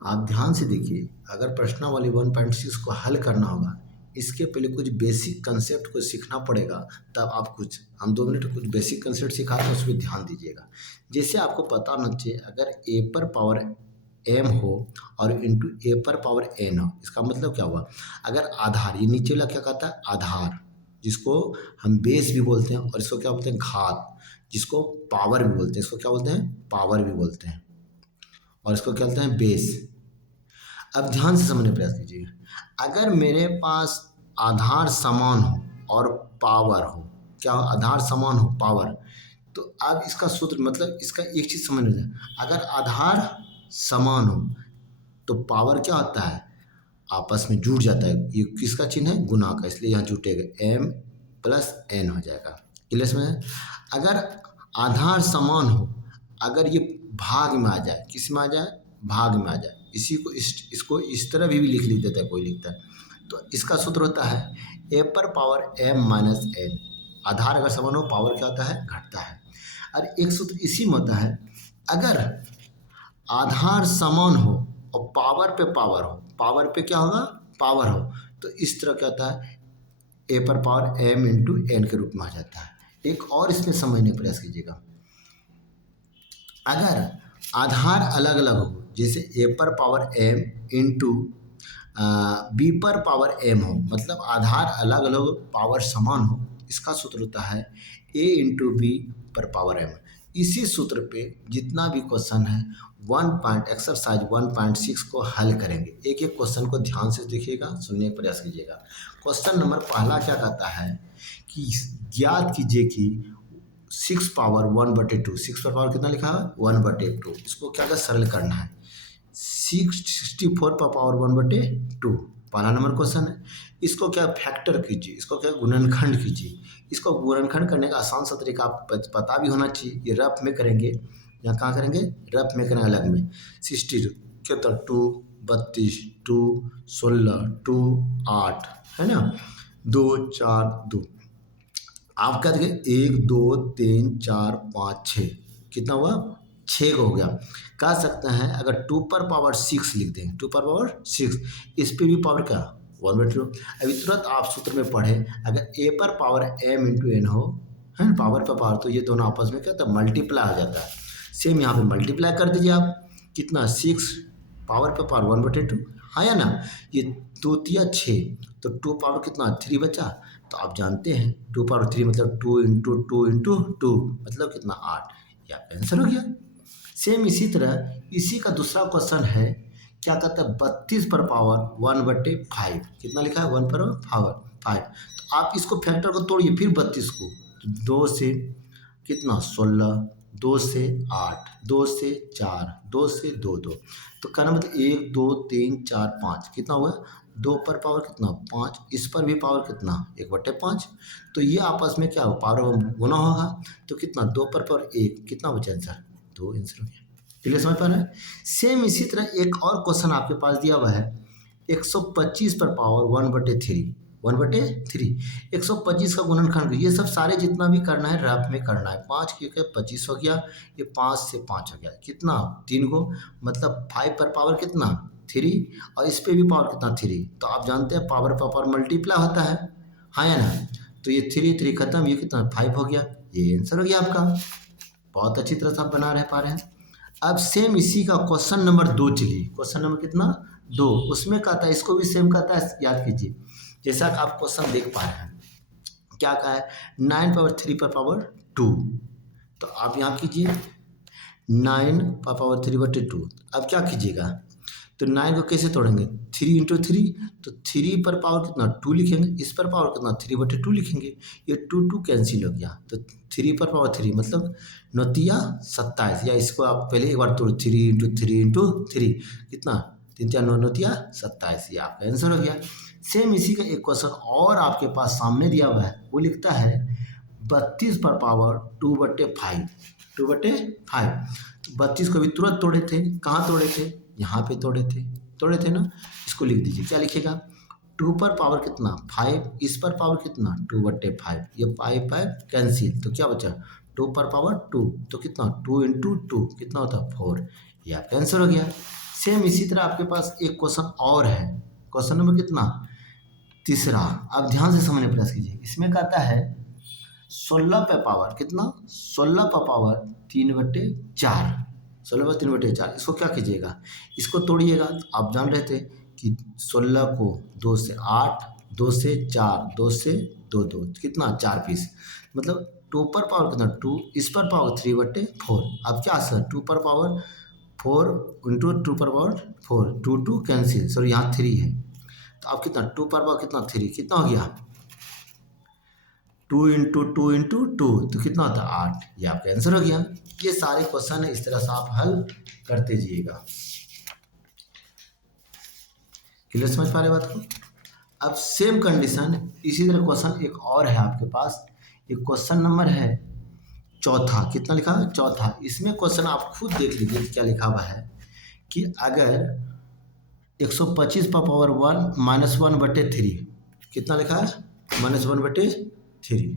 आप ध्यान से देखिए, अगर प्रश्नावली 1.6 को हल करना होगा, इसके पहले कुछ बेसिक कंसेप्ट को सीखना पड़ेगा, तब आप कुछ हम 2 मिनट कुछ बेसिक कंसेप्ट सिखाते हैं, उस पर ध्यान दीजिएगा। जैसे आपको पता होना चाहिए, अगर ए पर पावर एम हो और इंटू ए पर पावर एन हो, इसका मतलब क्या हुआ? अगर आधार, ये नीचे वाला क्या कहता है? आधार, जिसको हम बेस भी बोलते हैं, और इसको क्या बोलते हैं? घात, जिसको पावर भी बोलते हैं। इसको क्या बोलते हैं? पावर भी बोलते हैं, और इसको क्या बोलते हैं? बेस। अब ध्यान से समझने का प्रयास कीजिएगा। अगर मेरे पास आधार समान हो और पावर हो, क्या हो? आधार समान हो, पावर, तो अब इसका सूत्र मतलब इसका एक चीज समझ लीजिए, अगर आधार समान हो तो पावर क्या होता है? आपस में जुड़ जाता है। ये किसका चिन्ह है? गुना का, इसलिए यहाँ जुटेगा, एम प्लस एन हो जाएगा। क्लियर समझ में? अगर आधार समान हो, अगर ये भाग में आ जाए, किस में आ जाए? भाग में आ जाए, इसी को इसको इस तरह भी लिख देता है, कोई लिखता है, तो इसका सूत्र होता है ए पर पावर एम माइनस एन। आधार अगर समान हो, पावर क्या होता है? घटता है। और एक सूत्र इसी में होता है, अगर आधार समान हो और पावर पे पावर हो, पावर पे क्या होगा? पावर हो, तो इस तरह क्या होता है? ए पर पावर एम इंटू एन के रूप में आ जाता है। एक और इसमें समझने का प्रयास कीजिएगा, अगर आधार अलग अलग हो, जैसे ए पर पावर एम इंटू बी पर पावर एम हो, मतलब आधार अलग अलग, पावर समान हो, इसका सूत्र होता है ए इंटू बी पर पावर एम। इसी सूत्र पे जितना भी क्वेश्चन है, एक्सरसाइज 1.6 को हल करेंगे। एक एक क्वेश्चन को ध्यान से देखिएगा, सुनने का प्रयास कीजिएगा। क्वेश्चन नंबर पहला क्या कहता है कि ज्ञात कीजिए कि 6 पावर 1/2, 6 पर पावर कितना लिखा है? 1/2। इसको क्या सरल करना है? 64 पर पावर 1/2, पहला नंबर क्वेश्चन है। इसको क्या फैक्टर कीजिए, इसको क्या गुणनखंड कीजिए। इसको गुणनखंड करने का आसान सा तरीका आप पता भी होना चाहिए। ये रफ में करेंगे, यहाँ कहाँ करेंगे? रफ में करेंगे, अलग में। 60 कितना? 2, 32, 2, 16, 2, 8, है ना? 2, 4, 2। आप क्या देखिए, 1, 2, 3, 4, 5, 6, कितना हुआ? 6 हो गया। कह सकते हैं अगर 2 पर पावर 6 लिख देंगे, 2 पर पावर 6, इस पे भी पावर क्या? 1/2। अभी तुरंत आप सूत्र में पढ़े, अगर ए पर पावर एम इंटू एन हो, है ना, पावर पर पावर, तो ये दोनों आपस में क्या होता है? मल्टीप्लाई हो जाता है। सेम यहाँ पे मल्टीप्लाई कर दीजिए आप, कितना? 6 पावर पर पावर 1/2, आया ना? ये 2 तिया 6, तो 2 पावर कितना? 3 बचा। तो आप जानते हैं 2 पावर 3 मतलब 2 इंटू 2 इंटू 2, मतलब कितना? 8। ये आपका आंसर हो गया। सेम इसी तरह इसी का दूसरा क्वेश्चन है, क्या कहता है? 32 पर पावर 1/5, कितना लिखा है? 1 पर पावर 5। तो आप इसको फैक्टर को तोड़िए फिर 32 को, तो 2 से कितना? 16, 2 से 8, 2 से 4, 2 से 2, 2, तो कहना मतलब 1, 2, 3, 4, 5, कितना हुआ? 2 पर पावर कितना? 5, इस पर भी पावर कितना? 1/5। तो ये आपस में क्या हो? पावर गुना होगा, तो कितना? 2 पर पावर 1, कितना बचा आंसर? 2 आंसर हो गया। क्लियर समझ पा रहे हैं? सेम इसी तरह एक और क्वेश्चन आपके पास दिया हुआ है, 125 पर पावर 1/3, 1/3, 125 का गुणनखंड, ये सब सारे जितना भी करना है रफ में करना है। 5 के 25 हो गया, ये 5 से 5 हो गया, कितना? 3 गो, मतलब 5 पर पावर कितना? 3, और इस पे भी पावर कितना? 3। तो आप जानते हैं पावर पर पावर मल्टीप्लाई होता है, हाँ या ना? तो ये 3 3 खत्म, ये कितना? 5 हो गया। ये आंसर हो गया आपका। बहुत अच्छी तरह से आप बना रह पा रहे हैं। अब सेम इसी का क्वेश्चन नंबर 2 चलिए, क्वेश्चन नंबर कितना? 2। उसमें कहता है, इसको भी सेम कहता है, याद कीजिए। जैसा कि आप क्वेश्चन देख पा रहे हैं, क्या कहा है? 9 पावर 3 पर पावर 2, तो आप यहाँ कीजिए 9 पर पावर 3/2। अब क्या कीजिएगा? तो 9 को कैसे तोड़ेंगे? 3 इंटू 3, तो 3 पर पावर कितना? 2 लिखेंगे, इस पर पावर कितना? 3/2 लिखेंगे, ये 2 2 कैंसिल हो गया, तो 3 पर पावर 3 मतलब 9 27, या इसको आप पहले एक बार तोड़ो, 3 इंटू 3 इंटू 3, कितना? 3 9 9 27, ये आपका आंसर हो गया। सेम इसी का एक क्वेश्चन और आपके पास सामने दिया हुआ है, वो लिखता है 32 पर पावर 2/5, 2/5। 32 को भी तुरंत तोड़े थे, कहाँ तोड़े थे? यहाँ पे तोड़े थे ना? इसको लिख दीजिए, क्या लिखेगा? 2 पर पावर कितना? 5, इस पर पावर कितना? 2/5, ये 5 कैंसिल, तो क्या बचा? 2 पर पावर 2, तो कितना? 2 इंटू 2, कितना होता है? 4, ये आपका आंसर हो गया। सेम इसी तरह आपके पास एक क्वेश्चन और है, क्वेश्चन नंबर कितना, तीसरा। आप ध्यान से समझने का प्रयास कीजिए। इसमें कहता है 16 पे पावर कितना, 16 पे पावर 3/4, 16/3/4। इसको क्या कीजिएगा, इसको तोड़िएगा। आप जान रहे थे कि 16 को 2 से 8, 2 से 4, 2 से 2, 2 कितना 4 पीस, मतलब 2 पर पावर कितना 2, इस पर पावर 3/4। अब क्या सर 2 पर पावर 4 इंटू 2 पर पावर 4, 2 2 कैंसिल, सर यहाँ 3 है, तो अब कितना 2 पर पावर कितना 3, कितना हो गया 2 इंटू 2 इंटू 2, तो कितना होता है 8। ये आपका आंसर हो गया। ये सारे क्वेश्चन है, इस तरह से आप हल करते जाइएगा। क्लियर समझ पा रहे बात को। अब सेम कंडीशन इसी तरह क्वेश्चन एक और है आपके पास, एक क्वेश्चन नंबर है चौथा, कितना लिखा है चौथा। इसमें क्वेश्चन आप खुद देख लीजिए क्या लिखा हुआ है कि अगर 125 पर पावर 1 -1/3, कितना लिखा है -1/3,